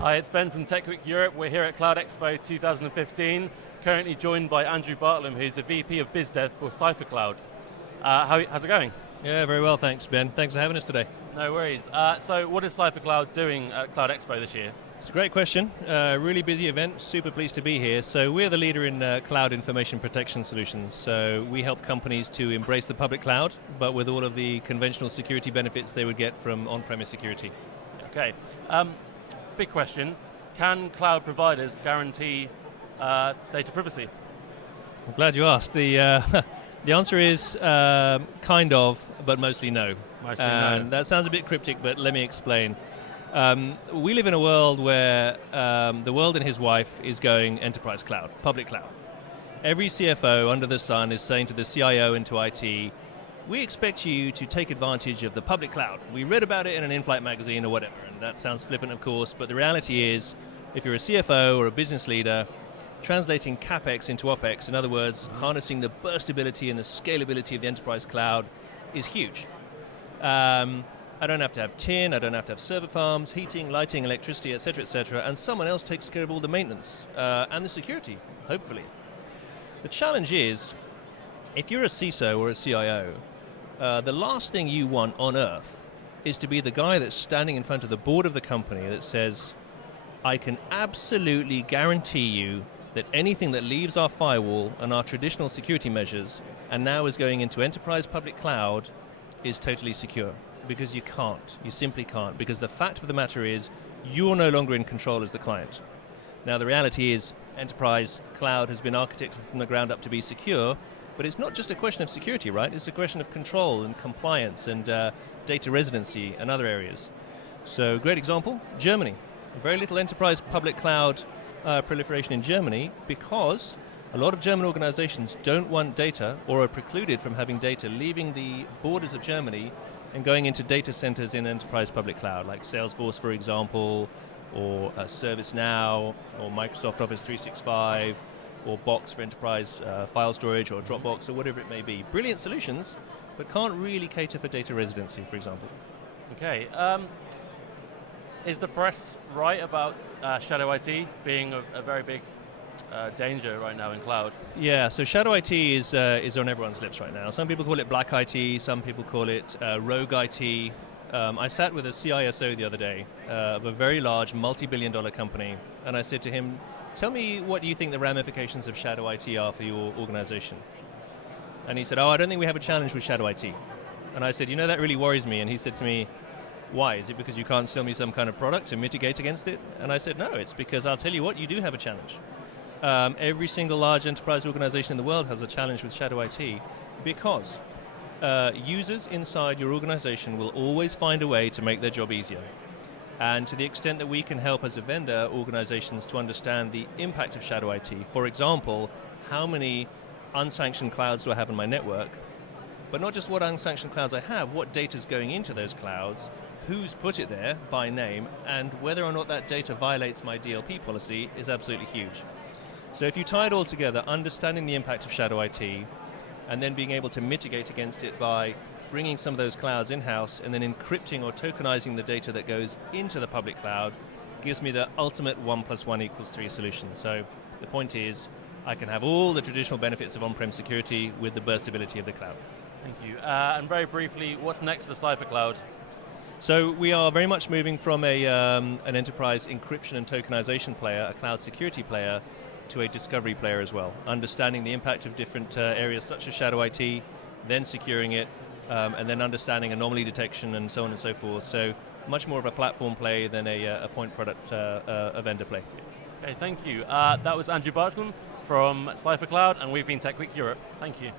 Hi, it's Ben from Tech Week Europe. We're here at Cloud Expo 2015, currently joined by Andrew Bartlam, who's the VP of BizDev for CipherCloud. How's it going? Yeah, very well, thanks, Ben. Thanks for having us today. No worries. So what is CipherCloud doing at Cloud Expo this year? It's a great question. Really busy event. Super pleased to be here. So we're the leader in cloud information protection solutions. So we help companies to embrace the public cloud, but with all of the conventional security benefits they would get from on-premise security. Okay. Big question. Can cloud providers guarantee data privacy? I'm glad you asked. The answer is kind of, but mostly no. Mostly no. That sounds a bit cryptic, but let me explain. We live in a world where the world and his wife is going enterprise cloud, public cloud. Every CFO under the sun is saying to the CIO and to IT, we expect you to take advantage of the public cloud. We read about it in an in-flight magazine or whatever, and that sounds flippant, of course, but the reality is, if you're a CFO or a business leader, translating CapEx into OpEx, in other words, harnessing the burstability and the scalability of the enterprise cloud is huge. I don't have to have tin, I don't have to have server farms, heating, lighting, electricity, etc., and someone else takes care of all the maintenance and the security, hopefully. The challenge is, if you're a CISO or a CIO, the last thing you want on earth is to be the guy that's standing in front of the board of the company that says, I can absolutely guarantee you that anything that leaves our firewall and our traditional security measures and now is going into enterprise public cloud is totally secure. Because you can't. You simply can't. Because the fact of the matter is, you're no longer in control as the client. Now the reality is, enterprise cloud has been architected from the ground up to be secure, but it's not just a question of security, right? It's a question of control and compliance and data residency and other areas. So, great example, Germany. Very little enterprise public cloud proliferation in Germany because a lot of German organizations don't want data or are precluded from having data leaving the borders of Germany and going into data centers in enterprise public cloud, like Salesforce, for example, or ServiceNow, or Microsoft Office 365, or Box for enterprise file storage, or Dropbox, or whatever it may be. Brilliant solutions, but can't really cater for data residency, for example. Okay. Is the press right about shadow IT being a very big danger right now in cloud? Yeah, so shadow IT is on everyone's lips right now. Some people call it black IT, some people call it rogue IT. I sat with a CISO the other day of a very large multi-billion-dollar company, and I said to him, tell me what you think the ramifications of shadow IT are for your organization. And he said, I don't think we have a challenge with shadow IT. And I said, that really worries me. And he said to me, why? Is it because you can't sell me some kind of product to mitigate against it? And I said, no, it's because I'll tell you what, you do have a challenge. Every single large enterprise organization in the world has a challenge with shadow IT because users inside your organization will always find a way to make their job easier. And to the extent that we can help as a vendor organizations to understand the impact of shadow IT, for example, how many unsanctioned clouds do I have in my network, but not just what unsanctioned clouds I have, what data is going into those clouds, who's put it there by name, and whether or not that data violates my DLP policy is absolutely huge. So if you tie it all together, understanding the impact of shadow IT, and then being able to mitigate against it by bringing some of those clouds in-house and then encrypting or tokenizing the data that goes into the public cloud gives me the ultimate 1 + 1 = 3 solution. So the point is, I can have all the traditional benefits of on-prem security with the burstability of the cloud. Thank you. And very briefly, what's next for CipherCloud? So we are very much moving from an enterprise encryption and tokenization player, a cloud security player, to a discovery player as well, understanding the impact of different areas such as shadow IT, then securing it, and then understanding anomaly detection and so on and so forth. So much more of a platform play than a point product a vendor play. Okay, thank you. That was Andrew Bartlam from CipherCloud, and we've been Tech Week Europe. Thank you.